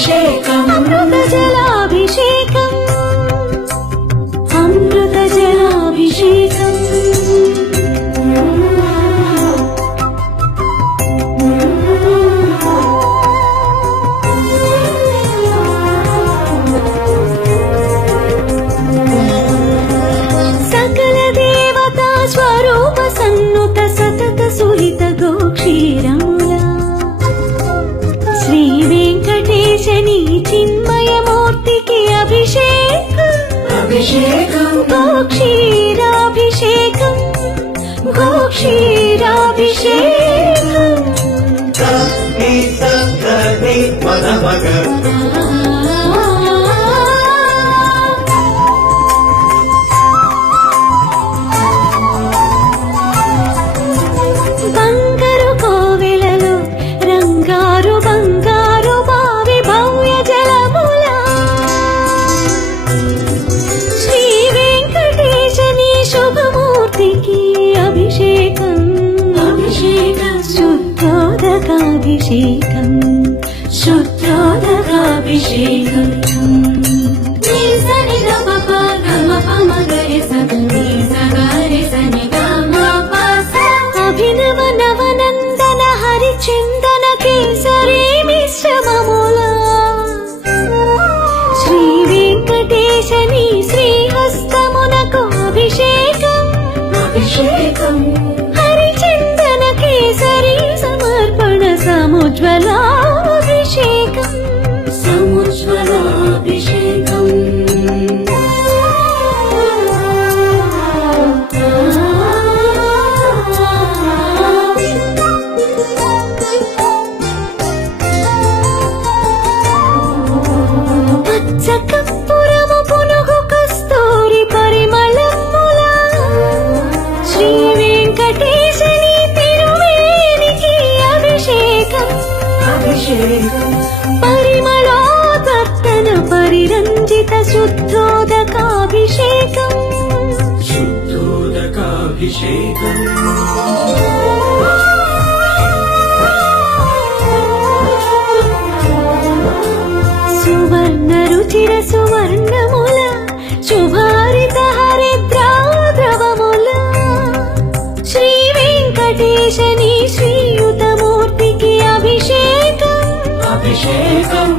అభిషేకం అమృత జలాభిషేకం అమృత జలాభిషేకం సకల దేవతా స్వరూప సన్నుత సతత సుహిత గోక్షీరములా శ్రీ వెంకటేశని చిన్మయమూర్తికి అభిషేకం అభిషేకం గోక్షీరాభిషేకం గోక్షీరాభిషేకం నీ సంగతి మదమగ బంగారు కోవెలలో రంగారు బంగారు బావి భవ్య జలములా శ్రీ వెంకటేశని శుభమూర్తికి అభిషేకం అభిషేకం శుద్ధోదకాభిషేకం శుద్ధోదకాభిషేకం అభినవ నవనందన హరిచందన కేసరి మిశ్రమములా శ్రీ వెంకటేశని శ్రీహస్తమునకు అభిషేకం అభిషేకం హరిచందన కేసరి సమర్పణ సముజ్వలాభిషేకం సముజ్వలాభిషేకం పచ్చ కర్పూరము పునుగు కస్తూరి పరిమళములా శ్రీ వెంకటేశని తిరువేనికి అభిషేకం అభిషేకం పరిమళోదర్తన పరిరంజిత శుద్ధోదకాభిషేకం శుద్ధోదకాభిషేకం సువర్ణ రుచిర సువర్ణముల శుభారిత హరిద్రాద్రవముల శ్రీ వెంకటేశని శ్రీయుతమూర్తికి అభిషేకం అభిషేకం